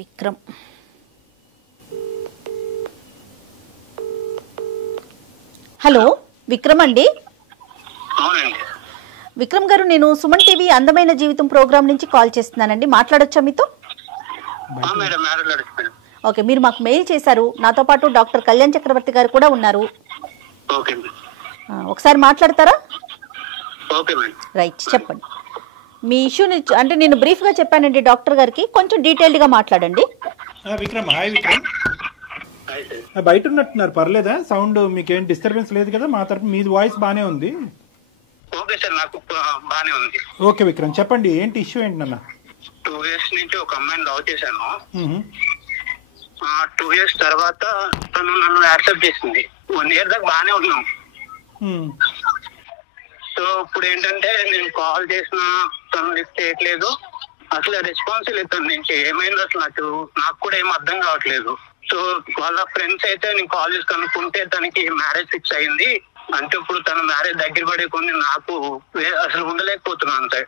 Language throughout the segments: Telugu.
విక్రమ్. హలో విక్రమ్ అండి. విక్రమ్ గారు, నేను సుమన్ టీవీ అందమైన జీవితం ప్రోగ్రామ్ నుంచి కాల్ చేస్తున్నానండి. మాట్లాడొచ్చా మీతో? ఓకే, మీరు మాకు మెయిల్ చేశారు. నాతో పాటు డాక్టర్ కళ్యాణ్ చక్రవర్తి గారు కూడా ఉన్నారు. ఒకసారి మాట్లాడతారా? రైట్, చెప్పండి మీ ఇష్యూని. అంటే నేను బ్రీఫ్ గా చెప్పానండి డాక్టర్ గారికి, కొంచెం డీటెయిల్డ్ గా మాట్లాడండి. విక్రమ్, హాయ్ విక్రమ్. బయట ఉన్నట్టున్నారు, పర్లేదా? సౌండ్ మీకేం డిస్టర్బెన్స్ లేదు కదా? మా తరపు మీది వాయిస్ బానే ఉంది. ఓకే సార్, నాకు బానే ఉంది. ఓకే విక్రమ్, చెప్పండి ఏంటి ఇష్యూ ఏంటి నాన్న? 2 years నుంచి ఒక అమ్మాయిని లవ్ చేశాను. 2 years తర్వాత తను నన్ను యాక్సెప్ట్ చేసింది. 1 year దాకా బానే ఉన్నాం. సో ఇప్పుడు ఏంటంటే నేను కాల్ చేసిన తను లిఫ్ట్ చేయట్లేదు. అసలు రెస్పాన్స్ లేదు తన నుంచి. ఏమైంది అసలు నాకు కూడా ఏం అర్థం కావట్లేదు. సో వాళ్ళ ఫ్రెండ్స్ అయితే నేను కాల్ చేసి కనుక్కుంటే తనకి మ్యారేజ్ ఫిక్స్ అయింది. అంటే ఇప్పుడు తన మ్యారేజ్ దగ్గర పడే కొన్ని నాకు అసలు ఉండలేకపోతున్నాను అంతే.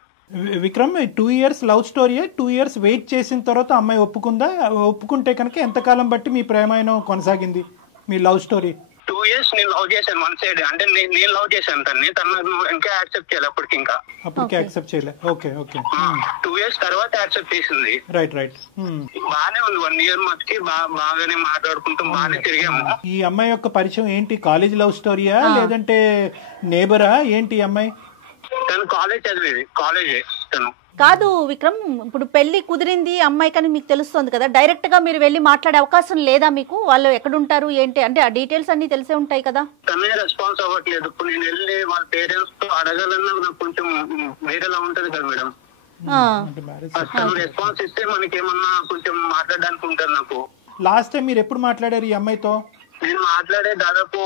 Vikram, 2 years love story. 2 years wait చేసిన తర్వాత అమ్మాయి ఒప్పుకుందా? ఒప్పుకుంటే కనుక ఎంతకాలం బట్టి మీ ప్రేమాయణం కొనసాగింది, మీ లవ్ స్టోరీ? 2 years నేను లవ్ చేశాను వన్ సైడ్. అంటే నేను లవ్ చేశాను తను ఇంకా యాక్సెప్ట్ చేయాలి. అప్పటికి యాక్సెప్ట్ చేయలే. Okay okay. 2 years తర్వాత యాక్సెప్ట్ చేసింది. Right right. బానే ఉంది. 1 year మటుకి బాగానే మాట్లాడుకుంటూ బాగానే తిరిగాము. ఈ అమ్మాయి యొక్క పరిచయం ఏంటి? కాలేజ్ లవ్ స్టోరీయా లేదంటే నేబరా ఏంటి? ఈ అమ్మాయి తను కాలేజ్ చదివేది. కాలేజే తను. కాదు విక్రమ్, ఇప్పుడు పెళ్లి కుదిరింది అమ్మాయి కానీ మీకు తెలుస్తుంది కదా, డైరెక్ట్ గా మీరు వెళ్ళి మాట్లాడే అవకాశం లేదా మీకు? వాళ్ళు ఎక్కడుంటారు ఏంటి అంటే ఆ డీటెయిల్స్ అన్ని తెలిసే ఉంటాయి కదా. తనే రెస్పాన్స్ అవ్వట్లేదు. ఇప్పుడు నేను వెళ్ళి వాళ్ళ పేరెంట్స్ తో అడగాలన్నా నాకు కొంచెం వేరేలా ఉంటది కదా మేడం. తను రెస్పాన్స్ ఇస్తే మనకి ఏమన్నా కొంచెం మాట్లాడడానికి ఉంటుంది నాకు. లాస్ట్ టైం మీరు ఎప్పుడు మాట్లాడారు ఈ అమ్మాయితో? నేను మాట్లాడే దాదాపు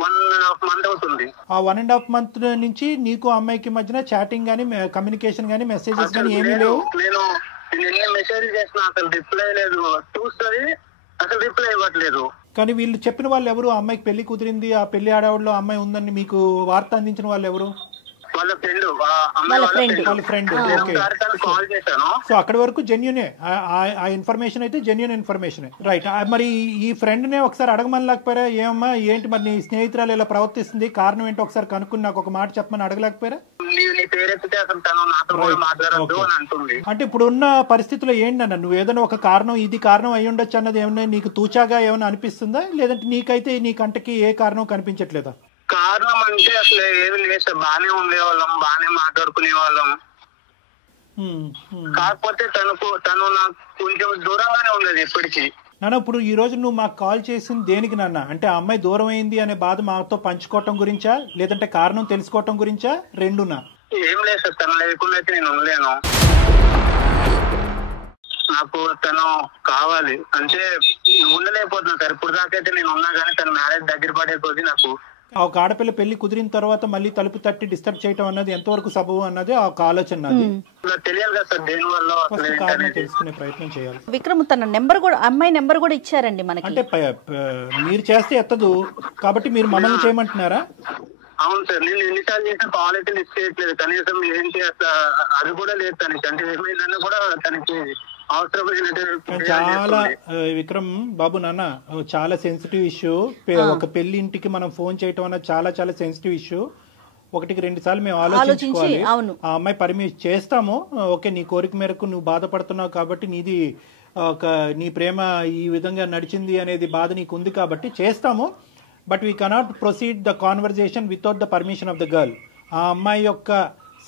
1.5 month అవుతుంది. ఆ 1.5 month నుంచి నీకు అమ్మాయికి మధ్యన చాటింగ్ గానీ, కమ్యూనికేషన్ గానీ, మెసేజెస్ గానీ ఏమీ లేవు? నేను ఎన్ని మెసేజ్ చేసినా అసలు రిప్లై లేదు. చూస్తుంది అసలు రిప్లై ఇవ్వట్లేదు. కానీ వీళ్ళు చెప్పిన వాళ్ళు ఎవరు? అమ్మాయికి పెళ్లి కుదిరింది, ఆ పెళ్లి ఆడవాళ్ళలో అమ్మాయి ఉందని మీకు వార్త అందించిన వాళ్ళు ఎవరు? వాళ్ళ ఫ్రెండ్. వాళ్ళ ఫ్రెండ్. కాల్ చేశాను. సో అక్కడి వరకు జెన్యునే, ఆ ఇన్ఫర్మేషన్ అయితే జెన్యున్ ఇన్ఫర్మేషన్. రైట్. మరి ఈ ఫ్రెండ్ నే ఒకసారి అడగమని లేకపోయారా? ఏమమ్మా ఏంటి మరి నీ స్నేహితురాలు ఇలా ప్రవర్తిస్తుంది, కారణం ఏంటో ఒకసారి కనుక్కుని నాకు ఒక మాట చెప్పమని అడగలేకపోయారా? అంటే ఇప్పుడు ఉన్న పరిస్థితుల్లో ఏంటన్నా, నువ్వు ఏదైనా ఒక కారణం, ఇది కారణం అయ్యి ఉండొచ్చు అన్నది ఏమన్నా నీకు తూచాగా ఏమైనా అనిపిస్తుందా? లేదంటే నీకైతే నీ కంటకి ఏ కారణం కనిపించట్లేదా? కారణం అంటే అసలు ఏమి లేదు సార్. బానే ఉండేవాళ్ళం, బానే మాట్లాడుకునే వాళ్ళం. కాకపోతే తను నాకు కొంచెం దూరంగానే ఉండేది ఎప్పటికీ. నాన్న, ఇప్పుడు ఈ రోజు నువ్వు మాకు కాల్ చేసింది దేనికి నాన్న? అంటే ఆ అమ్మాయి దూరం అయింది అనే బాధ మాతో పంచుకోవటం గురించా, లేదంటే కారణం తెలుసుకోవటం గురించా, రెండునా? ఏం లేదు సార్, తను లేకుండా అయితే నేను ఉండలేను. నాకు తను కావాలి అంటే ఉండలేకపోతున్నా సార్. ఇప్పుడు దాకైతే నేను ఉన్నా కానీ తన మ్యారేజ్ దగ్గర పడే కొద్ది నాకు ఒక ఆడపిల్ల పెళ్లి కుదిరిన తర్వాత మళ్ళీ తలుపు తట్టి డిస్టర్బ్ చేయటం అన్నది ఎంతవరకు సబబు అన్నది ఒక ఆలోచన. తెలియాలి కదా సార్, దేని వల్ల కారణం తెలుసుకునే ప్రయత్నం చేయాలి. విక్రమ్ తన నెంబర్ కూడా, అమ్మాయి నెంబర్ కూడా ఇచ్చారండి మనకి. అంటే మీరు చేస్తే ఎత్తదు కాబట్టి మీరు మమ్మల్ని చేయమంటున్నారా? అవును సార్, నేను ఎన్నిసార్లు చేసిన కాల్ అయితే లిస్ట్ చేయట్లేదు. కనీసం ఏంటి అసలు అది కూడా లేదు తనకి. అంటే ఏమైందన్నా కూడా తనకి చాలా విక్రమ్ బాబు నాన్న, చాలా సెన్సిటివ్ ఇష్యూ. ఒక పెళ్లి ఇంటికి మనం ఫోన్ చేయటం అన్నది చాలా చాలా సెన్సిటివ్ ఇష్యూ. 1-2 సార్లు మేము ఆలోచించుకోవాలి. ఆ అమ్మాయి పర్మిషన్ చేస్తాము. ఓకే, నీ కోరిక మేరకు నువ్వు బాధపడుతున్నావు కాబట్టి, నీది నీ ప్రేమ ఈ విధంగా నడిచింది అనేది బాధ నీకు ఉంది కాబట్టి చేస్తాము. But we cannot proceed the conversation without the permission of the girl. ఆ అమ్మాయి యొక్క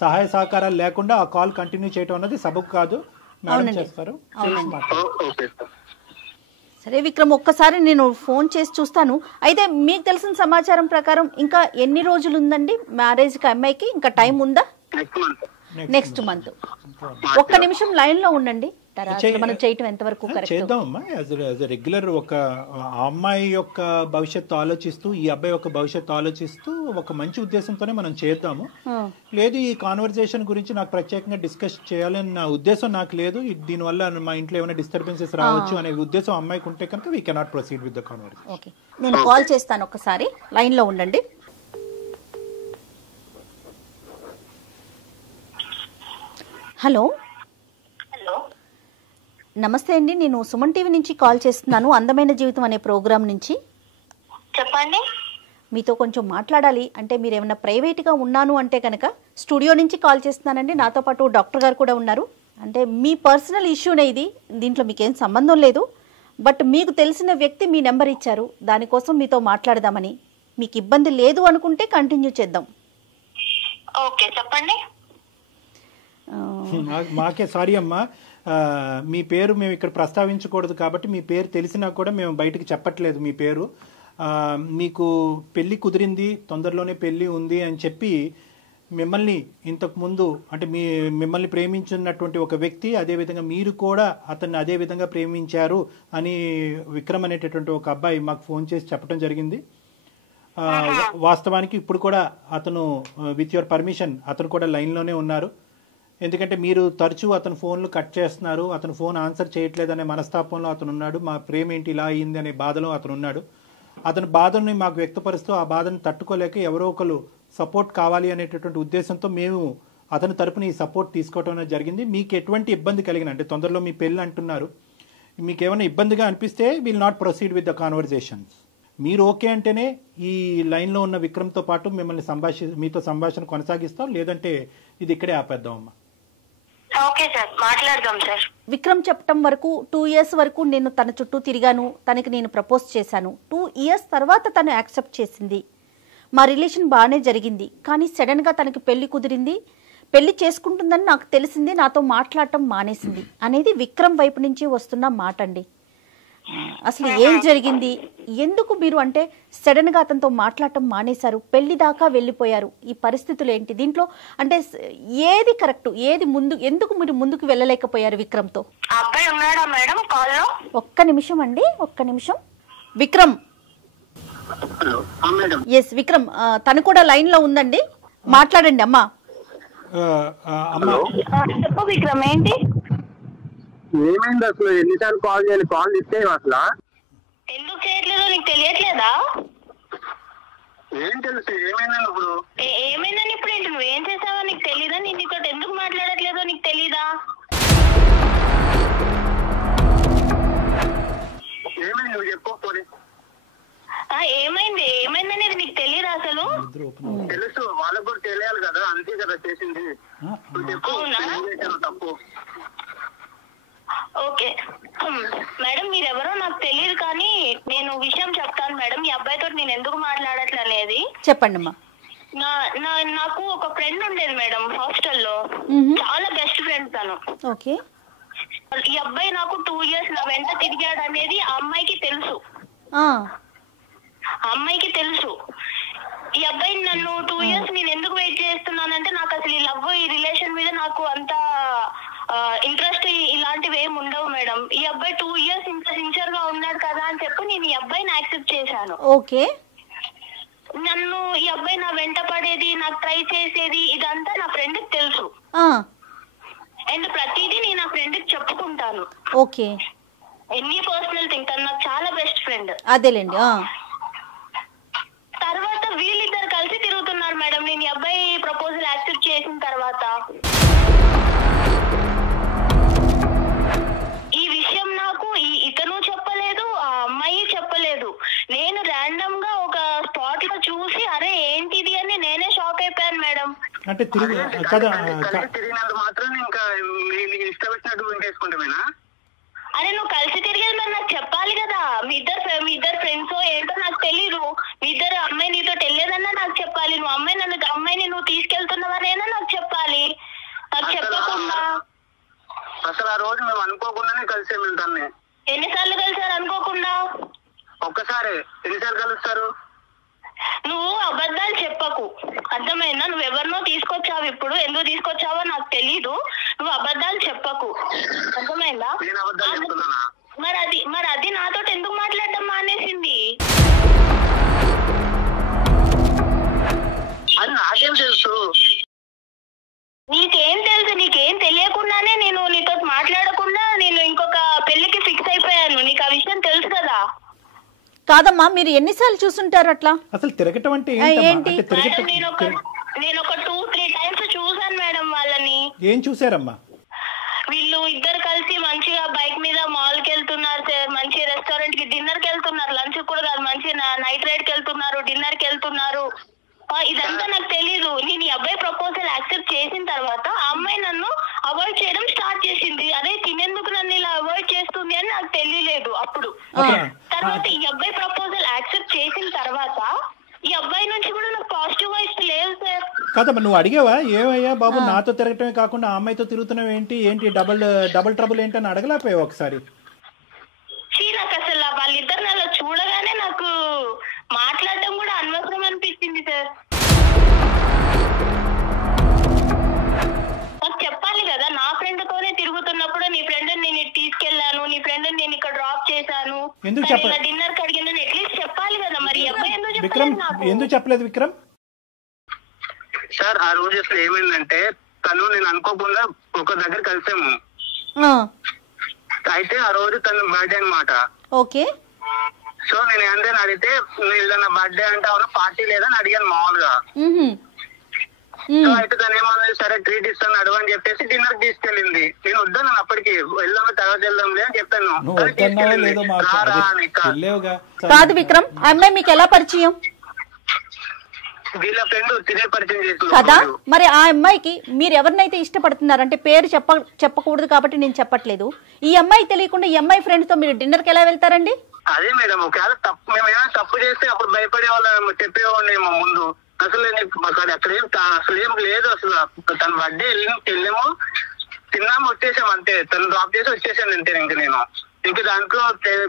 సహాయ సహకారాలు లేకుండా ఆ కాల్ కంటిన్యూ చేయటం అన్నది సబబు కాదు. సరే విక్రమ్, ఒక్కసారి నేను ఫోన్ చేసి చూస్తాను. అయితే మీకు తెలిసిన సమాచారం ప్రకారం ఇంకా ఎన్ని రోజులు ఉందండి మ్యారేజ్ కి అమ్మాయికి? ఇంకా టైం ఉందా? Next month. ఒక్క నిమిషం లైన్ లో ఉండండి. మనం చేయటం ఎంతవరకు చేద్దామమ్మా. యాజ్ రెగ్యులర్ ఒక అమ్మాయి యొక్క భవిష్యత్తు ఆలోచిస్తూ, ఈ అబ్బాయి యొక్క భవిష్యత్తు ఆలోచిస్తూ ఒక మంచి ఉద్దేశంతోనే మనం చేద్దాము. లేదు ఈ కాన్వర్జేషన్ గురించి నాకు ప్రత్యేకంగా డిస్కస్ చేయాలని నా ఉద్దేశం నాకు లేదు. దీనివల్ల మా ఇంట్లో ఏమైనా డిస్టర్బెన్సెస్ రావచ్చు అనే ఉద్దేశం అమ్మాయికి ఉంటే కనుక we cannot proceed with the conversation. Okay, నేను కాల్ చేస్తాను. ఒకసారి లైన్ లో ఉండండి. హలో నమస్తే అండి, నేను సుమన్ టీవీ నుంచి కాల్ చేస్తున్నాను, అందమైన జీవితం అనే ప్రోగ్రాం నుంచి. చెప్పండి. మీతో కొంచెం మాట్లాడాలి. అంటే మీరు ఏమైనా ప్రైవేట్గా ఉన్నాను అంటే కనుక స్టూడియో నుంచి కాల్ చేస్తున్నానండి. నాతో పాటు డాక్టర్ గారు కూడా ఉన్నారు. అంటే మీ పర్సనల్ ఇష్యూనే ఇది, దీంట్లో మీకేం సంబంధం లేదు. బట్ మీకు తెలిసిన వ్యక్తి మీ నెంబర్ ఇచ్చారు, దానికోసం మీతో మాట్లాడదామని. మీకు ఇబ్బంది లేదు అనుకుంటే కంటిన్యూ చేద్దాం. ఓకే, చెప్పండి. మాకే సారీ అమ్మా, మీ పేరు మేము ఇక్కడ ప్రస్తావించకూడదు కాబట్టి మీ పేరు తెలిసినా కూడా మేము బయటకు చెప్పట్లేదు మీ పేరు. మీకు పెళ్లి కుదిరింది, తొందరలోనే పెళ్లి ఉంది అని చెప్పి మిమ్మల్ని ఇంతకు ముందు అంటే మిమ్మల్ని ప్రేమించున్నటువంటి ఒక వ్యక్తి, అదేవిధంగా మీరు కూడా అతన్ని అదే విధంగా ప్రేమించారు అని విక్రమ్ అనేటటువంటి ఒక అబ్బాయి మాకు ఫోన్ చేసి చెప్పడం జరిగింది. వాస్తవానికి ఇప్పుడు కూడా అతను విత్ యువర్ పర్మిషన్ అతను కూడా లైన్లోనే ఉన్నారు. ఎందుకంటే మీరు తరచూ అతను ఫోన్లు కట్ చేస్తున్నారు, అతను ఫోన్ ఆన్సర్ చేయట్లేదనే మనస్తాపంలో అతను ఉన్నాడు. మా ప్రేమ ఏంటి ఇలా అయింది అనే బాధలో అతను ఉన్నాడు. అతని బాధని మాకు వ్యక్తపరుస్తూ ఆ బాధను తట్టుకోలేక ఎవరో ఒకరు సపోర్ట్ కావాలి అనేటటువంటి ఉద్దేశంతో మేము అతని తరపున ఈ సపోర్ట్ తీసుకోవడం జరిగింది. మీకు ఎటువంటి ఇబ్బంది కలిగిన, అంటే తొందరలో మీ పెళ్ళి అంటున్నారు, మీకు ఏమైనా ఇబ్బందిగా అనిపిస్తే will not proceed with the conversations. మీరు ఓకే అంటేనే ఈ లైన్లో ఉన్న విక్రమ్తో పాటు మిమ్మల్ని మీతో సంభాషణ కొనసాగిస్తాం, లేదంటే ఇది ఇక్కడే ఆపేద్దాం అమ్మా. ఓకే సార్, మాట్లాడదాం సార్. విక్రమ్ చెప్పటం వరకు 2 years వరకు నేను తన చుట్టూ తిరిగాను, తనకి నేను ప్రపోజ్ చేశాను. 2 years తర్వాత తను యాక్సెప్ట్ చేసింది, మా రిలేషన్ బాగానే జరిగింది. కానీ సడన్గా తనకి పెళ్లి కుదిరింది, పెళ్లి చేసుకుంటుందని నాకు తెలిసింది, నాతో మాట్లాడటం మానేసింది అనేది విక్రమ్ వైపు నుంచి వస్తున్న మాట అండి. అసలు ఏం జరిగింది, ఎందుకు మీరు అంటే సడన్గా అతనితో మాట్లాడటం మానేశారు, పెళ్లి దాకా వెళ్ళిపోయారు, ఈ పరిస్థితులు ఏంటి, దీంట్లో అంటే ఏది కరెక్ట్, ఏది ముందు, ఎందుకు మీరు ముందుకు వెళ్ళలేకపోయారు విక్రమ్తో? అబ్బాయి ఉన్నాడా మేడం కాల్లో? ఒక్క నిమిషం అండి, ఒక్క నిమిషం. విక్రమ్, ఎస్ విక్రమ్, తను కూడా లైన్ లో ఉందండి, మాట్లాడండి అమ్మా. చెప్పు విక్రమ్, ఏంటి ఏమైంది అసలు? ఎన్నిసార్లు కాల్ చేయాలి, కాల్ ఇస్తే అసలు ఎందుకు చేయట్లేదో నీకు తెలియట్లేదా? ఏం తెలుసు ఏమైందని? ఇప్పుడు ఏమైందని ఇప్పుడు ఏంటి, నువ్వేం చేసావో నీకు తెలీదా? నేను నీతో ఎందుకు మాట్లాడట్లేదో నీకు తెలీదా? ఏమైంది నువ్వు చెప్పకపోతే? ఏమైంది, ఏమైందనేది నీకు తెలియదా అసలు? తెలుసు, వాళ్ళకు కూడా తెలియాలి కదా, అంతే కదా చేసింది. తప్పు. ఓకే మేడం, మీరెవరో నాకు తెలియదు, కానీ నేను విషయం చెప్తాను మేడం. ఈ అబ్బాయితో నేను ఎందుకు మాట్లాడట్లేదు చెప్పండి అమ్మా. నాకు ఒక ఫ్రెండ్ ఉండేది మేడం హాస్టల్లో, చాలా బెస్ట్ ఫ్రెండ్ తను. ఓకే, ఈ అబ్బాయి నాకు 2 years నా వెంట తిరిగాడు అనేది ఆ అమ్మాయికి తెలుసు. అమ్మాయికి తెలుసు ఈ అబ్బాయి నన్ను 2 years నేను ఎందుకు వెయిట్ చేస్తున్నానంటే, నాకు అసలు ఈ లవ్, ఈ రిలేషన్ మీద నాకు అంత ఇంట్రెస్ట్ ఇలాంటివి ఏమి ఉండవు మేడం. ఈ అబ్బాయి 2 years ఇంత సిన్సియర్ గా ఉన్నాడు కదా అని చెప్పి నేను ఈ అబ్బాయిని యాక్సెప్ట్ చేశాను. ఓకే, నన్ను ఈ అబ్బాయి నా వెంట పడేది, నాకు ట్రై చేసేది, ఇదంతా నా ఫ్రెండ్ కి తెలుసు. అండ్ ప్రతిదీ నేను నా ఫ్రెండ్ కి చెప్పుకుంటాను. ఓకే, ఎన్ని పర్సనల్ థింగ్, తను నాకు చాలా బెస్ట్ ఫ్రెండ్. అదేలేండి. తర్వాత వీళ్ళిద్దరు కలిసి తిరుగుతున్నారు మేడం, నేను ఈ అబ్బాయి ప్రపోజల్ యాక్సెప్ట్ చేసిన తర్వాత. ఈ విషయం నాకు ఇతను చెప్పలేదు, ఆ అమ్మాయి చెప్పలేదు. నేను ర్యాండమ్ గా ఒక స్పాట్ లో చూసి అరే ఏంటిది అని నేనే షాక్ అయిపోయాను మేడం. అంటే తిరిగినంత మాత్రం ఇంకా ఇష్టం వచ్చినట్టు వేసుకుంటామేనా? అరే నువ్వు కలిసి తిరిగేది మరి నాకు చెప్పాలి కదా. మీ ఇద్దరు ఫ్రెండ్స్ ఏంటో నాకు తెలీదు. మీ ఇద్దరు అమ్మాయి నీతో వెళ్ళేదన్నా నాకు చెప్పాలి. నువ్వు అమ్మాయిని నువ్వు తీసుకెళ్తున్నావనేనా నాకు చెప్పాలి. నాకు చెప్పకుండా అసలు ఆ రోజు మేము అనుకోకుండానే కలిసాము. దాన్ని ఎన్నిసార్లు కలిసారు అనుకోకుండా? ఒక్కసారి. ఎన్నిసార్లు కలుస్తారు? నువ్వు అబద్ధాలు చెప్పకు, అర్థమైందా? నువ్వు ఎవరినో తీసుకొచ్చావు, ఇప్పుడు ఎందుకు తీసుకొచ్చావో నాకు తెలీదు. నువ్వు అబద్ధాలు చెప్పకు, అర్థమైందా? మరి అది నాతో ఎందుకు మాట్లాడటం మానేసింది? అది నాకేం తెలుసు? నీకేం తెలుసు? నీకేం తెలియకుండానే నేను నీతో మాట్లాడకుండా నేను ఇంకొక పెళ్లికి ఫిక్స్ అయిపోయాను. నీకు ఆ విషయం తెలుసు కదా? కాదమ్మా, మీరు ఎన్నిసార్లు చూసుంటారు అట్లా? అసలు తిరగటం అంటే నేను ఒక 2-3 times చూసాను మేడం వాళ్ళని. ఏం చూసారమ్మా? వీళ్ళు ఇద్దరు కలిసి మంచిగా బైక్ మీద ఎందుకు నన్ను ఇలా అవాయిడ్ చేస్తుంది అని నాకు తెలియలేదు అప్పుడు. తర్వాత ఈ అబ్బాయి ప్రపోజల్ యాక్సెప్ట్ చేసిన తర్వాత ఈ అబ్బాయి నుంచి కూడా నాకు పాజిటివ్ వైబ్స్ లేవు సార్. కాదమ్మా, నువ్వు అడిగావా ఏమయ్యా బాబు నాతో తిరగటమే కాకుండా ఆ అమ్మాయితో తిరుగుతున్నావు ఏంటి డబుల్ ట్రబుల్ ఏంటి అని అడగలేకపోయావు ఒకసారి? నాకు అసలు వాళ్ళిద్దరిని అలా చూడగానే నాకు మాట్లాడటం కూడా అనవసరం అనిపించింది సార్. నాకు చెప్పాలి కదా, నా ఫ్రెండ్ తోనే తిరుగుతున్నప్పుడు నీ ఫ్రెండ్ నేను తీసుకెళ్లాను, నీ ఫ్రెండ్ నేను ఇక్కడ డ్రాప్ చేశాను, డిన్నర్ కి అడిగిందని అట్లీస్ట్ చెప్పాలి కదా. మరి అబ్బాయి ఎందుకు చెప్పలేదు విక్రమ్? సార్ ఆ రోజు అసలు ఏమైందంటే తను నేను అనుకోకుండా ఒక దగ్గర కలిసాము. అయితే ఆ రోజు తన బర్త్డే అన్నమాట. ఓకే. సో నేను ఏంటని అడిగితే ఏదైనా బర్త్డే అంటే అవును పార్టీ లేదని అడిగాను మామూలుగా. సో అయితే తను ఏమన్నా సరే ట్రీట్ ఇస్తాను అడుగు అని చెప్పేసి డిన్నర్ తీసుకెళ్ళింది. నేను వద్దాను అప్పటికి, వెళ్దాం తర్వాత వెళ్దాంలే అని చెప్పాను. కాదు విక్రమ్, ఆ అమ్మాయి మీకు ఎలా పరిచయం? వీళ్ళ ఫ్రెండ్ తినే పరిచయం చేసింది కదా. మరి ఆ అమ్మాయికి మీరు ఎవరినైతే ఇష్టపడుతున్నారంటే పేరు చెప్పకూడదు కాబట్టి నేను చెప్పట్లేదు, ఈ అమ్మాయి తెలియకుండా ఈ అమ్మాయి ఫ్రెండ్ తో మీరు డిన్నర్ కి ఎలా వెళ్తారండి? అదే మేడం, ఒకవేళ మేము ఏమైనా తప్పు చేస్తే అప్పుడు భయపడే వాళ్ళు చెప్పేవాడిని ముందు. అసలు అసలు ఏం లేదు. అసలు తన బర్త్డే వెళ్ళాము, తిన్నాము, వచ్చేసాం అంతే. తను డ్రాప్ చేసి వచ్చేసాను అంతే. ఇంక దాంట్లో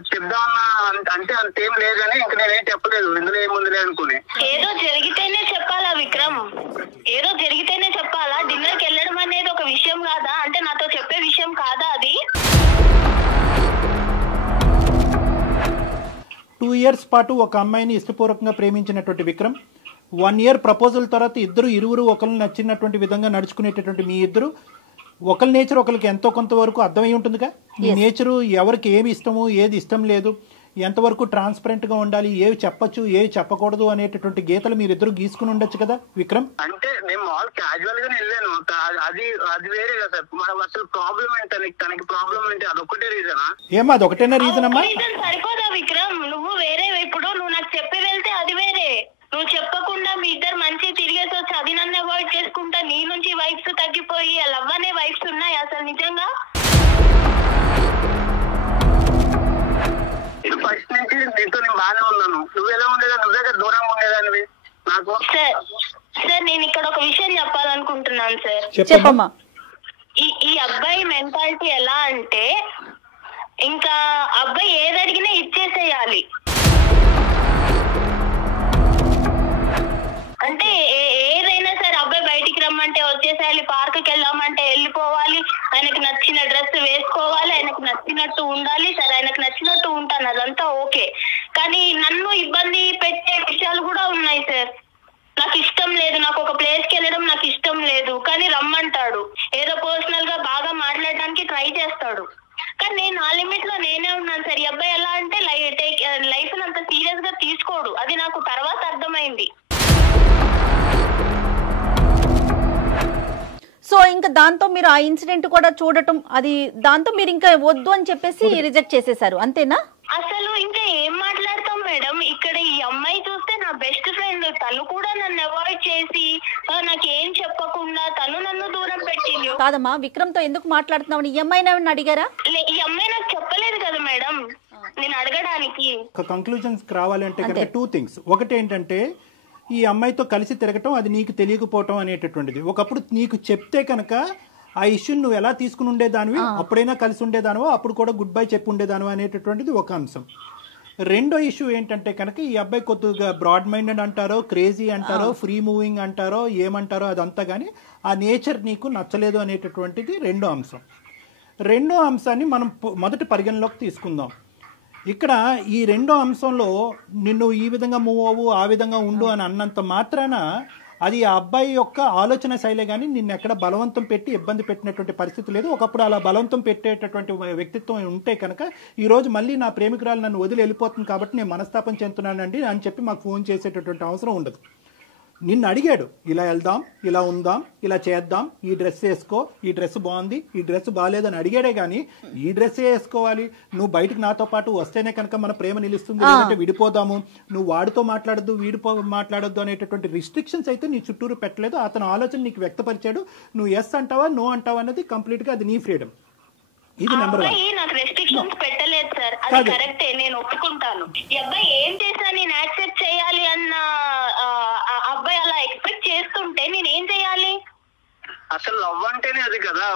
చెప్దామన్నా అంటే అంతేం లేదని ఇంక నేనేం చెప్పలేదు, ఇందులో ఏముందిలే అనుకుని. ఏదో జరిగితేనే చెప్పాలా విక్రమ్, ఏదో జరిగితేనే చెప్పాలా? డిన్నర్ కి వెళ్ళడం అనేది ఒక విషయం కాదా? అంటే నాతో చెప్పే విషయం కాదా అది? 2 years పాటు ఒక అమ్మాయిని ఇష్టపూర్వకంగా ప్రేమించినటువంటి విక్రమ్ 1 year ప్రపోజల్ తర్వాత ఇరువురు ఒకరిని నచ్చినటువంటి విధంగా నడుచుకునేటటువంటి మీ ఇద్దరు ఒకరి నేచర్ ఒకరికి ఎంతో కొంతవరకు అర్థమై ఉంటుందిగా. మీ నేచరు ఎవరికి ఏమి ఇష్టము ఏది ఇష్టం లేదు, ఎంతవరకు ట్రాన్స్పరెంట్ గా ఉండాలి, ఏవి చెప్పొచ్చు ఏవి చెప్పకూడదు అనేటటువంటి గీతలు మీరిద్దరు గీసుకుని ఉండొచ్చు కదా విక్రమ్. అంటే నేను మాల్ క్యాజువల్ గా వెళ్ళాను, అది వేరే కదా సార్. అసలు ప్రాబ్లం ఏంటి తనకి ప్రాబ్లం ఏంటి అదొక్కటే రీజనా? ఏమా అదొకటేనా రీజన్ అమ్మా? సరిపోదా విక్రమ్? నువ్వు వేరే, ఇప్పుడు నువ్వు నాకు చెప్పి వెళ్తే అది వేరే, నువ్వు చెప్పకుండా మీ ఇద్దరు మంచి తిరిగేసి వచ్చి అది నన్ను అవాయిడ్ చేసుకుంటా నీ నుంచి వైబ్స్ తగ్గిపోయి లవ్ అనే వైబ్స్ ఉన్నాయి అసలు నిజంగా? ఫస్ట్ నుంచి నీతో నేను బాగానే ఉన్నాను, నువ్వు ఎలా ఉండేదా? నువ్వు దగ్గర దూరంగా ఉండేదానివి నాకు. సార్ నేను ఇక్కడ ఒక విషయం చెప్పాలనుకుంటున్నాను సార్. చెప్పమ్మా. ఈ అబ్బాయి మెంటాలిటీ ఎలా అంటే ఇంకా అబ్బాయి ఏది అడిగినా ఇచ్చేసేయాలి. అంటే ఏదైనా సరే అబ్బాయి బయటికి రమ్మంటే వచ్చేసేయాలి, పార్క్ కి వెళ్దామంటే వెళ్ళిపోవాలి, ఆయనకు నచ్చిన డ్రెస్ వేసుకోవాలి, ఆయనకు నచ్చినట్టు ఉండాలి. సరే ఆయనకు నచ్చినట్టు ఉంటాను, అదంతా ఓకే. కానీ నన్ను ఇబ్బంది పెట్టే విషయాలు కూడా ఉన్నాయి సార్. నాకు ఇష్టం లేదు, నాకు ఒక ప్లేస్ కి వెళ్ళడం నాకు ఇష్టం లేదు, కానీ రమ్మంటాడు. ఏదో పర్సనల్ గా బాగా మాట్లాడడానికి ట్రై చేస్తాడు, కానీ నేను ఆ లిమిట్ లో నేనే ఉన్నాను సార్. ఈ అబ్బాయి ఎలా అంటే లైఫ్ అంత సీరియస్ గా తీసుకోడు, అది నాకు తర్వాత అర్థమైంది. సో ఇంకా దాంతో మీరు ఆ ఇన్సిడెంట్ కూడా చూడటం, అది దాంతో మీరు ఇంకా వద్దు అని చెప్పేసి రిజెక్ట్ చేసేసారు అంతేనా? అసలు ఇంకా ఏం మాట్లాడతాం మేడం, ఇక్కడ ఈ అమ్మాయి చూస్తే నా బెస్ట్ ఫ్రెండ్, తను కూడా నన్ను అవాయిడ్ చేసి నాకు ఏం చెప్పకుండా తను నన్ను దూరం పెట్టింది. కాదమ్మా, విక్రమ్ తో ఎందుకు మాట్లాడుతున్నావు? ఈ అమ్మాయిని అడిగారా? ఈ అమ్మాయి నాకు చెప్పలేదు కదా మేడం నేను అడగడానికి. కంక్లూజన్స్ రావాలంటే కనుక 2 things. ఒకటి ఏంటంటే ఈ అమ్మాయితో కలిసి తిరగటం అది నీకు తెలియకపోవటం అనేటటువంటిది. ఒకప్పుడు నీకు చెప్తే కనుక ఆ ఇష్యూని నువ్వు ఎలా తీసుకుని ఉండేదానివి, అప్పుడైనా కలిసి ఉండేదానివో, అప్పుడు కూడా గుడ్ బై చెప్పి ఉండేదానివో అనేటటువంటిది ఒక అంశం. రెండో ఇష్యూ ఏంటంటే కనుక ఈ అబ్బాయి కొద్దిగా బ్రాడ్ మైండెడ్ అంటారో, క్రేజీ అంటారో, ఫ్రీ మూవింగ్ అంటారో, ఏమంటారో అదంతా కానీ ఆ నేచర్ నీకు నచ్చలేదు అనేటటువంటిది రెండో అంశం. రెండో అంశాన్ని మనం మొదటి పరిగణలోకి తీసుకుందాం. ఇక్కడ ఈ రెండో అంశంలో నిన్ను ఈ విధంగా మూవ్ అవ్వు, ఆ విధంగా ఉండు అని అన్నంత మాత్రాన అది ఆ అబ్బాయి యొక్క ఆలోచన శైలే కానీ నిన్ను ఎక్కడ బలవంతం పెట్టి ఇబ్బంది పెట్టినటువంటి పరిస్థితి లేదు. ఒకప్పుడు అలా బలవంతం పెట్టేటటువంటి వ్యక్తిత్వం ఉంటే కనుక ఈరోజు మళ్ళీ నా ప్రేమికురాలు నన్ను వదిలి వెళ్ళిపోతుంది కాబట్టి నేను మనస్తాపం చెందుతున్నానండి అని చెప్పి మాకు ఫోన్ చేసేటటువంటి అవసరం ఉండదు. నిన్ను అడిగాడు, ఇలా వెళ్దాం, ఇలా ఉందాం, ఇలా చేద్దాం, ఈ డ్రెస్ వేసుకో, ఈ డ్రెస్ బాగుంది, ఈ డ్రెస్ బాగాలేదని అడిగాడే కానీ ఈ డ్రెస్ వేసుకోవాలి, నువ్వు బయటకు నాతో పాటు వస్తేనే కనుక మన ప్రేమ నిలుస్తుంది, లేదంటే విడిపోదాము, నువ్వు వాడితో మాట్లాడద్దు మాట్లాడొద్దు అనేటటువంటి రిస్ట్రిక్షన్స్ అయితే నీ చుట్టూరు పెట్టలేదు. అతను ఆలోచన నీకు వ్యక్తపరిచాడు. నువ్వు ఎస్ అంటావా నో అంటావా అనేది కంప్లీట్గా అది నీ ఫ్రీడమ్. ఇది నెంబర్ 1. నాకు రెస్ట్రిక్షన్స్ పెట్టలేదు సార్, అది కరెక్టే, నేను ఒప్పుకుంటాను. ఈ అబ్బాయి ఏం చేసినా నేను యాక్సెప్ట్ చేయాలి అన్న అబ్బాయి అలా ఎక్స్పెక్ట్ చేస్తుంటే నేను ఏం చేయాలి? అసలు లవ్ అంటేనే అది కదా.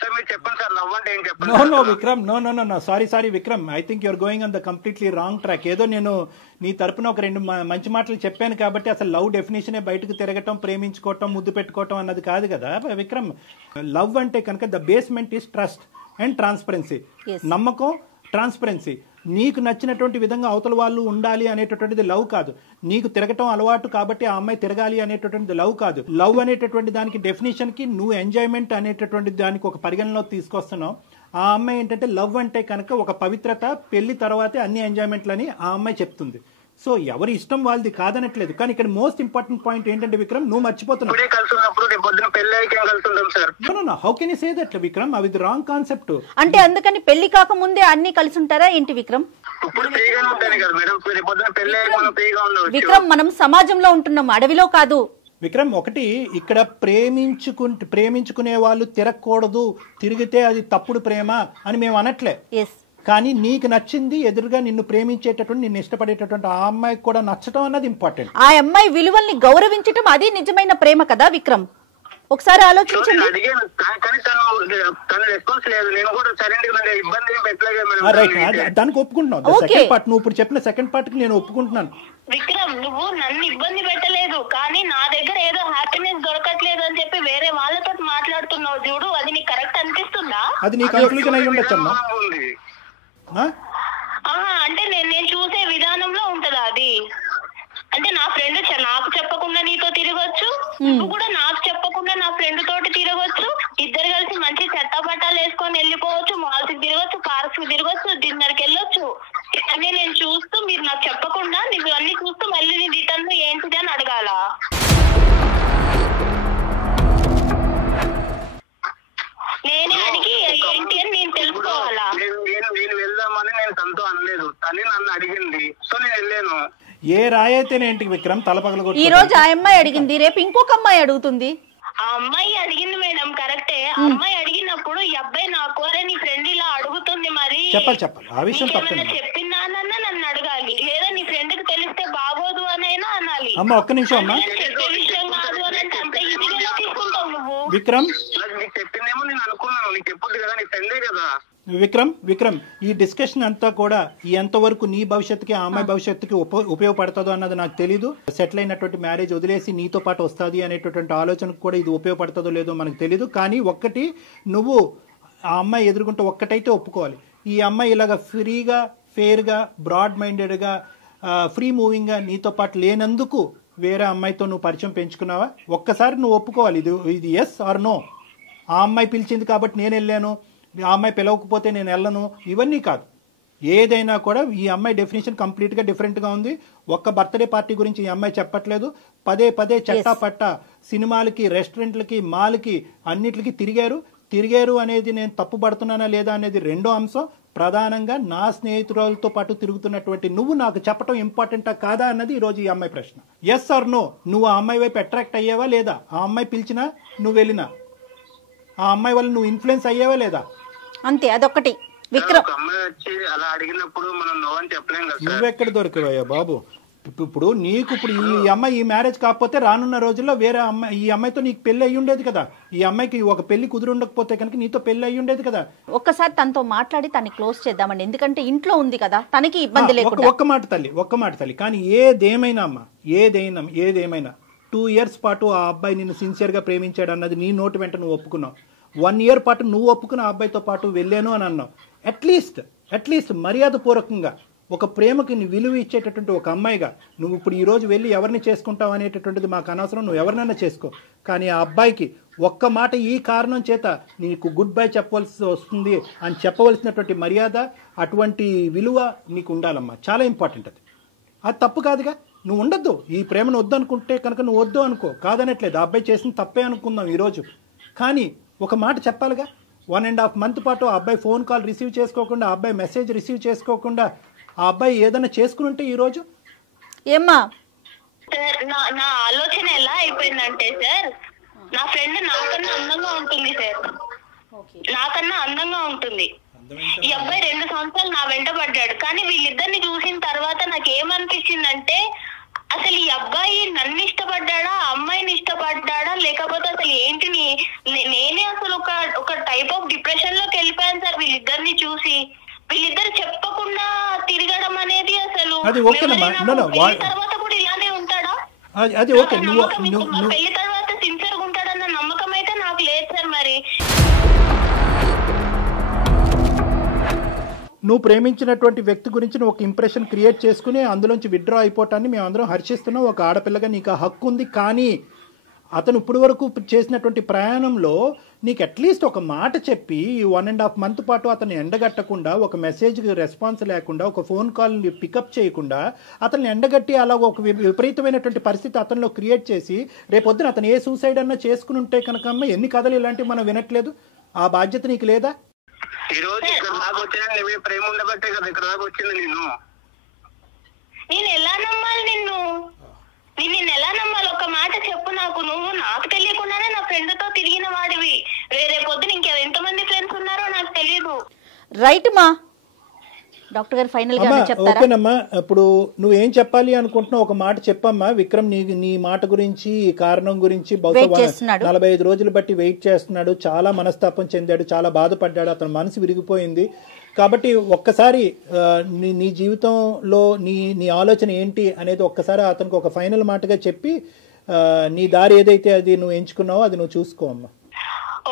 సార్ మీరు చెప్పండి సార్, లవ్ అంటే ఏం చెప్పండి. No Vikram, no sorry Vikram, I think you're going on the completely wrong track. ఏదో నేను నీ తరపున ఒక 2 మంచి మాటలు చెప్పాను కాబట్టి అసలు లవ్ డెఫినేషనే బయటకు తిరగటం, ప్రేమించుకోవటం, ముద్దు పెట్టుకోవటం అన్నది కాదు కదా విక్రమ్. లవ్ అంటే కనుక the basement is trust and transparency. నమ్మకం, ట్రాన్స్పరెన్సీ. నీకు నచ్చినటువంటి విధంగా అవతల వాళ్ళు ఉండాలి అనేటటువంటిది లవ్ కాదు. నీకు తిరగటం అలవాటు కాబట్టి ఆ అమ్మాయి తిరగాలి అనేటటువంటిది లవ్ కాదు. లవ్ అనేటటువంటి దానికి డెఫినేషన్ కి నువ్వు ఎంజాయ్మెంట్ అనేటటువంటి దానికి ఒక పరిగణలో తీసుకొస్తున్నావు. ఆ అమ్మాయి ఏంటంటే లవ్ అంటే కనుక ఒక పవిత్రత, పెళ్లి తర్వాతే అన్ని ఎంజాయ్మెంట్లని ఆ అమ్మాయి చెప్తుంది. సో ఎవరి ఇష్టం వాళ్ళది కాదనట్లేదు. కానీ ఇక్కడ మోస్ట్ ఇంపార్టెంట్ పాయింట్ ఏంటంటే విక్రమ్, నువ్వు మర్చిపోతున్నావు. How can you say that Vikram? అవి రాంగ్ కాన్సెప్ట్. అంటే అందుకని పెళ్లి కాకముందే అన్ని కలిసి ఉంటారా ఏంటి విక్రమ్? విక్రమ్ మనం సమాజంలో ఉంటున్నాం, అడవిలో కాదు. విక్రమ్, ఒకటి ఇక్కడ ప్రేమించుకునే వాళ్ళు తిరగకూడదు, తిరిగితే అది తప్పుడు ప్రేమ అని మేము అనట్లే. కానీ నీకు నచ్చింది, ఎదురుగా నిన్ను ప్రేమించేటటువంటి, నిన్ను ఇష్టపడేటటువంటి ఆ అమ్మాయికి కూడా నచ్చటం అన్నది ఇంపార్టెంట్. ఆ అమ్మాయి విలువల్ని గౌరవించటం అది నిజమైన ప్రేమ కదా విక్రమ్. ఒకసారి ఆలోచించండి. దానికి ఒప్పుకుంటున్నావు. సెకండ్ పార్ట్ నువ్వు ఇప్పుడు చెప్పిన సెకండ్ పార్ట్ కి నేను ఒప్పుకుంటున్నాను. విక్రమ్, నువ్వు నన్ను ఇబ్బంది పెట్టలేదు, కానీ నా దగ్గర ఏదో హ్యాపీనెస్ దొరకట్లేదు అని చెప్పి వేరే వాళ్ళతో మాట్లాడుతున్నావు చూడు, అది నీకు కరెక్ట్ అనిపిస్తుందా? అది నీ కన్క్లూజన్ అయి ఉండొచ్చమ్మా. అంటే నేను చూసే విధానంలో ఉంటదా అది? అంటే నా ఫ్రెండ్ నాకు చెప్పకుండా నీతో తిరగొచ్చు, నువ్వు కూడా నాకు చెప్పకుండా నా ఫ్రెండ్ తోటి తిరగొచ్చు, ఇద్దరు కలిసి మంచి చెత్తపట్టాలు వేసుకొని వెళ్ళిపోవచ్చు, మాల్స్ కి తిరగొచ్చు, పార్క్స్ కి తిరగొచ్చు, డిన్నర్ కి వెళ్ళొచ్చు. అన్నీ నేను చూస్తూ మీరు నాకు చెప్పకుండా నువ్వు అన్ని చూస్తూ మళ్ళీ నీ రిటర్న్ ఏంటిది అని అడగాల? నేనే అడిగి ఏంటి అని నేను తెలుసుకోవాలా? నేను వెళ్దామని నేను తనతో అనలేదు, తనే నన్ను అడిగింది, సో నేను వెళ్ళాను. ఏ రాయైతేనేంటి విక్రమ్ తలపగల ఈ రోజు ఆ అమ్మాయి అడిగింది, రేపు ఇంకొక అమ్మాయి అడుగుతుంది. ఆ అమ్మాయి అడిగింది మేడం, కరెక్టే. ఆ అమ్మాయి అడిగినప్పుడు ఈ అబ్బాయి నాకు నీ ఫ్రెండ్ ఇలా అడుగుతుంది, మరి చెప్పాలి ఆ విషయం చెప్పిందా నన్ను అడగాలి, లేదా నీ ఫ్రెండ్ కి తెలిస్తే బాగోదు అనైనా అనాలి. అమ్మ ఒక్క నిమిషం అమ్మా. చెప్పే విషయం కాదు అని అంటే అంత ఈజీగా తీసుకుంటావు నువ్వు. విక్రమ్, నీకు చెప్పిందేమో నేను అనుకున్నాను, నీకు చెప్పొద్దు కదా, నీ ఫ్రెండే కదా. విక్రమ్ ఈ డిస్కషన్ అంతా కూడా ఎంతవరకు నీ భవిష్యత్తుకి, ఆ అమ్మాయి భవిష్యత్తుకి ఉపయోగపడుతుందో అన్నది నాకు తెలీదు. సెటిల్ అయినటువంటి మ్యారేజ్ వదిలేసి నీతో పాటు వస్తుంది అనేటటువంటి ఆలోచనకు కూడా ఇది ఉపయోగపడుతుందో లేదో మనకు తెలీదు. కానీ ఒక్కటి, నువ్వు ఆ అమ్మాయి ఎదుర్కొంటే ఒక్కటైతే ఒప్పుకోవాలి, ఈ అమ్మాయి ఇలాగ ఫ్రీగా, ఫెయిర్గా, బ్రాడ్ మైండెడ్గా, ఫ్రీ మూవింగ్గా నీతో పాటు లేనందుకు వేరే అమ్మాయితో నువ్వు పరిచయం పెంచుకున్నావా? ఒక్కసారి నువ్వు ఒప్పుకోవాలి, ఇది ఎస్ ఆర్ నో. ఆ అమ్మాయి పిలిచింది కాబట్టి నేను వెళ్ళాను, ఆ అమ్మాయి పిలవకపోతే నేను వెళ్ళను, ఇవన్నీ కాదు. ఏదైనా కూడా ఈ అమ్మాయి డెఫినేషన్ కంప్లీట్గా డిఫరెంట్గా ఉంది. ఒక్క బర్త్డే పార్టీ గురించి ఈ అమ్మాయి చెప్పట్లేదు. పదే చట్టా పట్టా సినిమాలకి, రెస్టారెంట్లకి, మాల్కి, అన్నిటికి తిరిగారు అనేది నేను తప్పు పడుతున్నానా లేదా అనేది రెండో అంశం. ప్రధానంగా నా స్నేహితురాలతో పాటు తిరుగుతున్నటువంటి నువ్వు నాకు చెప్పడం ఇంపార్టెంటా కాదా అన్నది ఈ రోజు ఈ అమ్మాయి ప్రశ్న. ఎస్ ఆర్ నో, నువ్వు ఆ అమ్మాయి వైపు అట్రాక్ట్ అయ్యావా లేదా? ఆ అమ్మాయి పిలిచినా నువ్వు వెళ్ళినా ఆ అమ్మాయి వల్ల నువ్వు ఇన్ఫ్లుయెన్స్ అయ్యావా లేదా? అంతే, అదొకటి. విక్రమ్, నువ్వెక్కడ దొరికావయ్యా బాబు? ఇప్పుడు నీకు ఈ అమ్మాయి ఈ మ్యారేజ్ కాకపోతే రానున్న రోజుల్లో వేరే అమ్మాయి, ఈ అమ్మాయితో నీకు పెళ్లి అయ్యి ఉండేది కదా. ఈ అమ్మాయికి ఒక పెళ్లి కుదిరి ఉండకపోతే కనుక నీతో పెళ్లి అయ్యి ఉండేది కదా. ఒక్కసారి తనతో మాట్లాడి తనని క్లోజ్ చేద్దామండి, ఎందుకంటే ఇంట్లో ఉంది కదా, తనకి ఇబ్బంది లేకుండా. ఒక్క మాట తల్లి, కానీ ఏదేమైనా అమ్మా, ఏదేమైనా 2 years పాటు ఆ అబ్బాయి నిన్ను సిన్సియర్గా ప్రేమించాడు అన్నది నీ నోటి వెంట నువ్వు ఒప్పుకున్నావు. 1 year పాటు నువ్వు ఒప్పుకున్న ఆ అబ్బాయితో పాటు వెళ్ళాను అని అన్నావు. అట్లీస్ట్ మర్యాదపూర్వకంగా ఒక ప్రేమకి విలువ ఇచ్చేటటువంటి ఒక అమ్మాయిగా నువ్వు ఇప్పుడు ఈ రోజు వెళ్ళి ఎవరిని చేసుకుంటావు అనేటటువంటిది మాకు అనవసరం, నువ్వు ఎవరినైనా చేసుకో. కానీ ఆ అబ్బాయికి ఒక్క మాట ఈ కారణం చేత నీకు గుడ్ బై చెప్పవలసి వస్తుంది అని చెప్పవలసినటువంటి మర్యాద, అటువంటి విలువ నీకు ఉండాలమ్మా. చాలా ఇంపార్టెంట్ అది తప్పు కాదుగా. నువ్వు ఉండొద్దు, ఈ ప్రేమను వద్దు అనుకుంటే కనుక నువ్వు వద్దు అనుకో, కాదనట్లేదు. ఆ అబ్బాయి చేసిన తప్పే అనుకుందాం ఈరోజు, కానీ ఒక మాట చెప్పాలిగా. 1.5 month పాటు ఆ అబ్బాయి ఫోన్ కాల్ రిసీవ్ చేసుకోకుండా, ఆ అబ్బాయి మెసేజ్ రిసీవ్ చేసుకోకుండా ఆ అబ్బాయి ఏదైనా చేసుకుని ఉంటే ఈరోజు ఏమ్మా నా ఆలోచన ఎలా అయిపోయిందంటే సార్, నా ఫ్రెండ్ నాకన్నా అందంగా ఉంటుంది సార్, నాకన్నా అందంగా ఉంటుంది. ఈ అబ్బాయి 2 సంవత్సరాలు నా వెంట పడ్డాడు. కానీ వీళ్ళిద్దరిని చూసిన తర్వాత నాకు ఏమనిపించిందంటే అసలు ఈ అబ్బాయి నన్ను ఇష్టపడ్డా, అమ్మాయిని ఇష్టపడ్డా, లేకపోతే అసలు ఏంటి నేనే అసలు ఒక టైప్ ఆఫ్ డిప్రెషన్ లోకి వెళ్ళిపోయాను సార్ వీళ్ళిద్దరిని చూసి. వీళ్ళిద్దరు చెప్పకుండా తిరగడం అనేది అసలు తర్వాత కూడా ఇలానే ఉంటాడా? పెళ్లి తర్వాత సిన్సియర్ గా ఉంటాడన్న నమ్మకం అయితే నాకు లేదు సార్. మరి నువ్వు ప్రేమించినటువంటి వ్యక్తి గురించి నువ్వు ఒక ఇంప్రెషన్ క్రియేట్ చేసుకుని అందులోంచి విత్డ్రా అయిపోవటాన్ని మేము అందరం హర్షిస్తున్నాం. ఒక ఆడపిల్లగా నీకు ఆ హక్కు ఉంది. కానీ అతను ఇప్పటి వరకు చేసినటువంటి ప్రయాణంలో నీకు అట్లీస్ట్ ఒక మాట చెప్పి 1.5 month పాటు అతన్ని ఎండగట్టకుండా, ఒక మెసేజ్కి రెస్పాన్స్ లేకుండా, ఒక ఫోన్ కాల్ని పికప్ చేయకుండా అతన్ని ఎండగట్టి అలా ఒక విపరీతమైనటువంటి పరిస్థితి అతనిలో క్రియేట్ చేసి రేపొద్దున అతను ఏ సూసైడ్ అన్నా చేసుకుని ఉంటే కనుక ఎన్ని కథలు ఇలాంటివి మనం వినట్లేదు. ఆ బాధ్యత నీకు లేదా? ఈ రోజు ఇక్కడ దాకా వచ్చిన ప్రేమ ఉండబట్టే కదా ఇక్కడ దాకా వచ్చింది. నేను ఎలా నమ్మాలి నిన్ను ఎలా నమ్మాలి? ఒక మాట చెప్పు నాకు. నువ్వు నాకు తెలియకుండానే నా ఫ్రెండ్ తో తిరిగిన వాడివి. రేపు పొద్దున ఇంకెంతమంది ఫ్రెండ్స్ ఉన్నారో నాకు తెలియదు. రైట్ మా డాక్టర్ గారు ఫైనల్ గా చెప్తారా? ఓకేనమ్మా, ఇప్పుడు నువ్వేం చెప్పాలి అనుకుంటున్నావు ఒక మాట చెప్పమ్మా. విక్రమ్ నీ మాట గురించి, ఈ కారణం గురించి బహుశా 45 రోజులు బట్టి వెయిట్ చేస్తున్నాడు. చాలా మనస్తాపం చెందాడు, చాలా బాధపడ్డాడు, అతని మనసు విరిగిపోయింది. కాబట్టి ఒక్కసారి నీ జీవితంలో నీ ఆలోచన ఏంటి అనేది ఒక్కసారి అతనికి ఒక ఫైనల్ మాటగా చెప్పి నీ దారి ఏదైతే అది నువ్వు ఎంచుకున్నావో అది నువ్వు చూసుకో అమ్మా.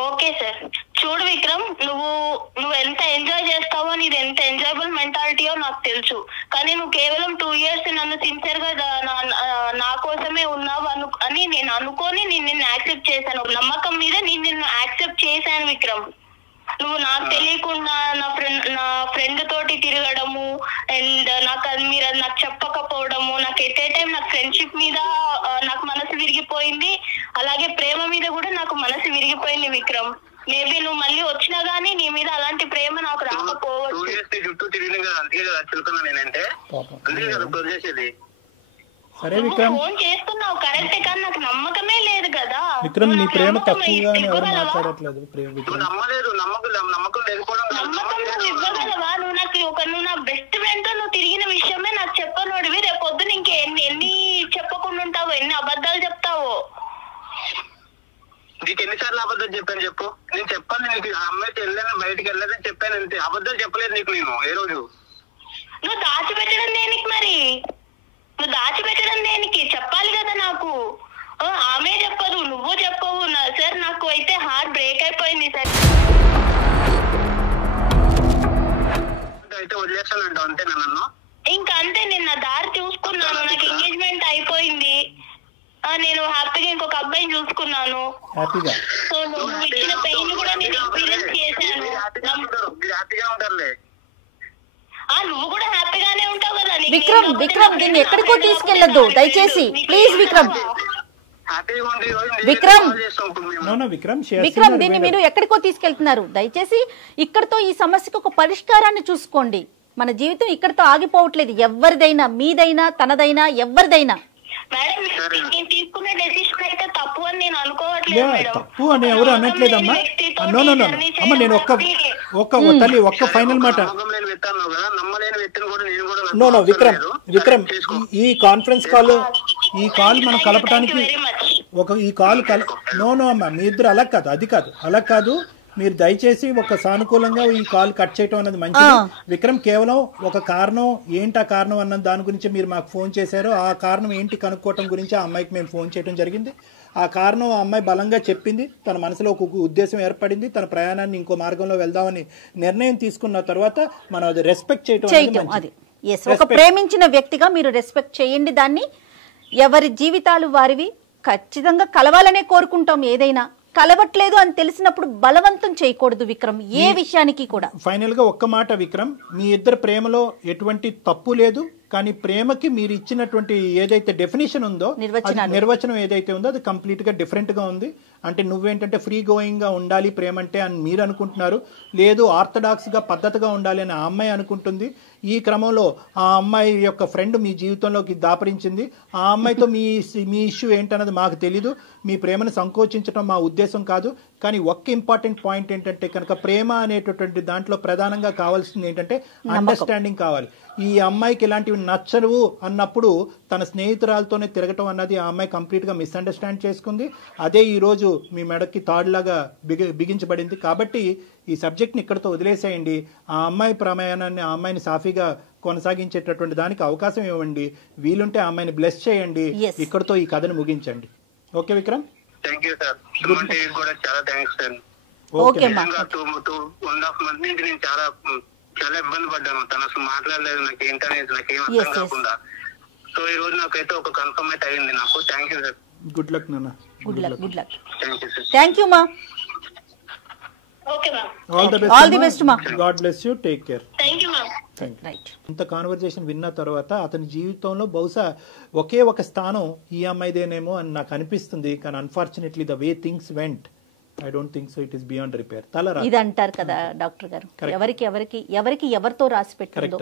Okay sir. చూడు విక్రమ్, నువ్వు ఎంత ఎంజాయ్ చేస్తావో, నీది ఎంత ఎంజాయబుల్ మెంటాలిటీయో నాకు తెలుసు. కానీ నువ్వు కేవలం 2 years నన్ను సిన్సియర్ గా నా కోసమే ఉన్నావు అని నేను అనుకొని నిన్ను యాక్సెప్ట్ చేశాను. నమ్మకం మీద నిన్ను యాక్సెప్ట్ చేశాను విక్రమ్. నువ్వు నాకు తెలియకుండా నా ఫ్రెండ్ తోటి తిరగడము అండ్ మీరు అది నాకు చెప్పకపోవడము, నాకు ఎట్ ఏ టైం నాకు ఫ్రెండ్షిప్ మీద నాకు మనసు విరిగిపోయింది, అలాగే ప్రేమ మీద కూడా నాకు మనసు విరిగిపోయింది విక్రమ్. మేబీ నువ్వు మళ్ళీ వచ్చినా గానీ నీ మీద అలాంటి ప్రేమ నాకు రాకపోవచ్చు. చుట్టూ తిరిగిన కదా, అందుకే కదా చెల్లుకున్నా నేనంటే, అందుకే కదా వదిలేసేది. ఫోన్ చేస్తున్నావు కరెక్టే, కానీ నాకు నమ్మకమే లేదు కదా. విక్రమ్, నీ ప్రేమ తక్కువగా ఎవరు మాట్లాడట్లేదు. నమ్మలేదు, నమ్మకం లేకపోవడం. నమ్మకం నువ్వు ఇవ్వగలవా? నువ్వు నా బెస్ట్ ఫ్రెండ్ నువ్వు తిరిగిన విషయమే నాకు చెప్పనోడివి. రేపు పొద్దున ఎన్ని చెప్పకుండా ఉంటావు, ఎన్ని అబద్ధాలు చెప్తావు. నీకు ఎన్నిసార్లు అబద్ధాలు చెప్పాను చెప్పు? నేను చెప్పాను నీకు, అమ్మాయికి వెళ్ళాను, బయటకు వెళ్ళలేదని చెప్పాను అంతే. అబద్ధాలు చెప్పలేదు నీకు నేను ఏ రోజు. నువ్వు దాచిపెట్టడం దేనికి? మరి నువ్వు దాచిపెట్టడం దేనికి? చెప్పాలి కదా నాకు. ఆమె చెప్పదు, నువ్వు చెప్పవు సార్. నాకు అయితే హార్ట్ బ్రేక్ అయిపోయింది సార్. అయితే వదిలేస్తానంట అంతే నన్ను. ఇంకా అంతే, నేను నా దారి చూసుకున్నాను. నాకు ఎంగేజ్మెంట్ అయిపోయింది. నేను హ్యాపీగా ఇంకొక అబ్బాయిని చూసుకున్నాను. సో నువ్వు ఇచ్చిన పెయిన్ కూడా నేను ఎక్స్పీరియన్స్ చేశాను. నువ్వు కూడా హ్యాపీగానే ఉంటావు కదా. విక్రమ్ దీన్ని ఎక్కడికో తీసుకెళ్లొద్దు దయచేసి, ప్లీజ్ విక్రమ్. విక్రమ్ దీన్ని మీరు ఎక్కడికో తీసుకెళ్తున్నారు. దయచేసి ఇక్కడతో ఈ సమస్యకు ఒక పరిష్కారాన్ని చూసుకోండి. మన జీవితం ఇక్కడతో ఆగిపోవట్లేదు. ఎవరిదైనా, మీదైనా, తనదైనా, ఎవరిదైనా. తీసుకునే డెసిషన్ అయితే తప్పు అని నేను అనుకోవట్లేదు. తప్పు అని ఎవరు అనట్లేదమ్మా. అమ్మ నేను ఒక్క ఫైనల్ మాట. విక్రమ్ ఈ కాన్ఫరెన్స్ కాల్ మనం కలపడానికి అమ్మా మీ ఇద్దరు అలా కాదు. మీరు దయచేసి ఒక సానుకూలంగా ఈ కాల్ కట్ చేయటం అనేది మంచిది. విక్రమ్ కేవలం ఒక కారణం ఏంటి, ఆ కారణం అన్న దాని గురించి మీరు మాకు ఫోన్ చేశారు. ఆ కారణం ఏంటి కనుక్కోవటం గురించి ఆ అమ్మాయికి మేము ఫోన్ చేయడం జరిగింది. ఆ కారణం ఆ అమ్మాయి బలంగా చెప్పింది. తన మనసులో ఒక ఉద్దేశం ఏర్పడింది. తన ప్రయాణాన్ని ఇంకో మార్గంలో వెళ్దామని నిర్ణయం తీసుకున్న తర్వాత మనం అది రెస్పెక్ట్ చేయటం అది. ఒక ప్రేమించిన వ్యక్తిగా మీరు రెస్పెక్ట్ చేయండి దాన్ని. ఎవరి జీవితాలు వారివి. ఖచ్చితంగా కలవాలనే కోరుకుంటాం. ఏదైనా కలవట్లేదు అని తెలిసినప్పుడు బలవంతం చేయకూడదు విక్రమ్, ఏ విషయానికి కూడా. ఫైనల్ గా ఒక్క మాట విక్రమ్, మీ ఇద్దరు ప్రేమలో ఎటువంటి తప్పు లేదు. కానీ ప్రేమకి మీరు ఇచ్చినటువంటి ఏదైతే డెఫినేషన్ ఉందో, నిర్వచనం ఏదైతే ఉందో అది కంప్లీట్ గా డిఫరెంట్ గా ఉంది. అంటే నువ్వేంటంటే ఫ్రీ గోయింగ్ గా ఉండాలి ప్రేమ అంటే అని మీరు అనుకుంటున్నారు. లేదు ఆర్థడాక్స్ గా పద్ధతిగా ఉండాలి అని ఆ అమ్మాయి అనుకుంటుంది. ఈ క్రమంలో ఆ అమ్మాయి యొక్క ఫ్రెండ్ మీ జీవితంలోకి దాపరించింది. ఆ అమ్మాయితో మీ ఇష్యూ ఏంటన్నది మాకు తెలీదు. మీ ప్రేమను సంకోచించడం మా ఉద్దేశం కాదు. కానీ ఒక్క ఇంపార్టెంట్ పాయింట్ ఏంటంటే కనుక ప్రేమ అనేటటువంటి దాంట్లో ప్రధానంగా కావాల్సింది ఏంటంటే అండర్స్టాండింగ్ కావాలి. ఈ అమ్మాయికి ఇలాంటివి నచ్చవు అన్నప్పుడు తన స్నేహితురాలతోనే తిరగటం అన్నది ఆ అమ్మాయి కంప్లీట్గా మిస్అండర్స్టాండ్ చేసుకుంది. అదే ఈరోజు మీ మెడకి తాడులాగా బిగించబడింది. కాబట్టి ఈ సబ్జెక్ట్ని ఇక్కడితో వదిలేసేయండి. ఆ అమ్మాయి ప్రయాణాన్ని, ఆ అమ్మాయిని సాఫీగా కొనసాగించేటటువంటి దానికి అవకాశం ఇవ్వండి. వీలుంటే ఆ అమ్మాయిని బ్లెస్ చేయండి. ఇక్కడితో ఈ కథను ముగించండి. Okay Vikram? Thank you sir. కూడా చాలా థ్యాంక్స్ సార్. ఓకే 2.5 months నుంచి నేను చాలా ఇబ్బంది పడ్డాను. తను అసలు మాట్లాడలేదు, నాకు ఏంటనేది నాకేం అర్థం కాకుండా. సో ఈ రోజు నాకైతే ఒక కన్ఫర్మ్ అయితే అయింది నాకు. Thank you sir. Good luck నాన్న. Good luck. Thank you sir. Thank you మా. Okay ma'am. All the best మా. God bless you. Take care. Thank you ma'am. Right. ఇంత కాన్వర్జేషన్ విన్న తర్వాత అతని జీవితంలో బహుశా ఒకే ఒక స్థానం ఈ అమ్మాయిదేనేమో అని నాకు అనిపిస్తుంది. కానీ unfortunately the way things vent, I don't think so it is beyond repair. ఇది అంటారు కదా డాక్టర్ గారు, ఎవరికి ఎవరితో రాసి పెట్టారు.